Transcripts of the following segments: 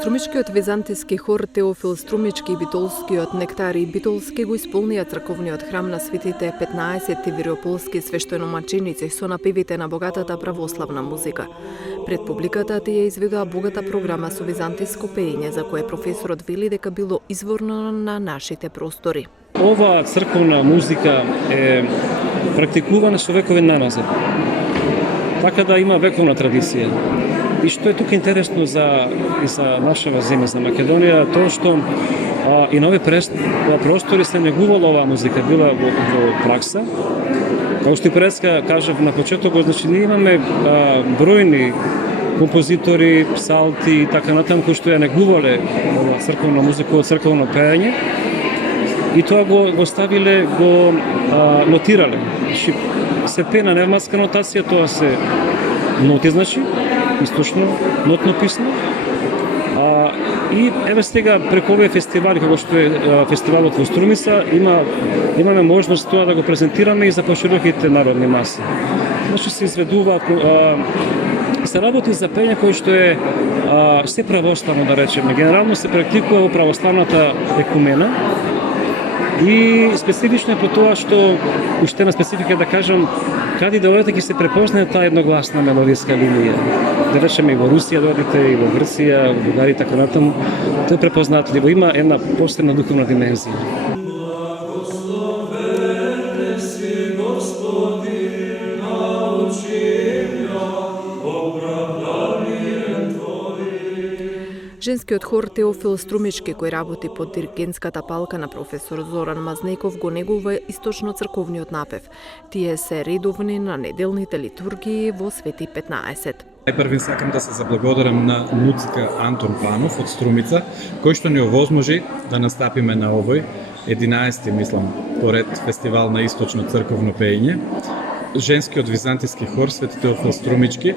Струмичкиот византиски хор Теофил Струмички и битолскиот Нектари Битолски го исполнија црковниот храм на светите 15 тивириополски свештеномаченици со напевите на богатата православна музика. Пред публиката тие изведоа богата програма со византиско пеење, за кое професорот вели дека било изворно на нашите простори. Ова црковна музика е практикувана со векови наназад. Така да има вековна традиција. И што е тука интересно за нашава земја, за Македонија, тоа што и на овие простори се негувала оваа музика, била во пракса. Како што и предска кажав на почетокот, значи ние имаме бројни композитори, псалти и така натаму кои што ја негувале оваа црковна музика, црковно пеење. И тоа го ставиле, го нотирале. Се пее на нематска нотација, тоа се ноти, значи, источно нотно писмо. И еве сега преку овие фестивали, како што е фестивалот во Струмица, имаме можност тоа да го презентираме и за пошироките народни маси. Значи се изведуваат, се работи за пење кој што е се православно, да речеме. Генерално се практикува во православната екумена. И специфично е по тоа што, уште на специфика да кажам, каде дојдете ќе се препознае таа едногласна мелодиска линија. Да речеме и во Русија дојдете, и во Грција, во Бугарија, така натаму, тоа е препознатливо, има една посебна духовна димензија. Женскиот хор Теофил Струмички, кој работи под диригентската палка на професор Зоран Мазнеков, го негува источно црковниот напев. Тие се редовни на неделните литургии во Свети 15. Најпрви сакам да се заблагодарам на Нуцка Антон Панов од Струмица, кој што ни овозможи да настапиме на овој 11-ти, мислам, поред фестивал на источно црковно пеење. Женскиот византиски хор Свети Теофил Струмички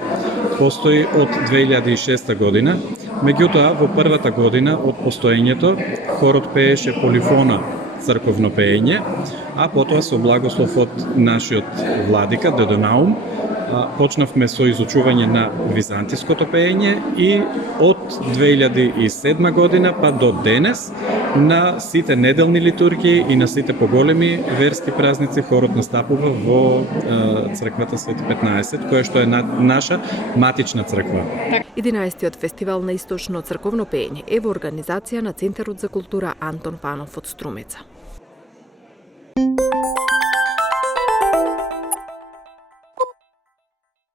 постои од 2006 година. Меѓутоа, во првата година од постоењето, хорот пееше полифона црковно пеење, а потоа со благослов од нашиот владика Дедонаум почнавме со изучување на византиското пеење и од 2007 година па до денес на сите неделни литургии и на сите поголеми верски празници хорот настапува во црквата Свети 15, која што е наша матична црква. 11-тиот фестивал на источно црковно пеење е во организација на Центарот за култура Антон Панов од Струмица.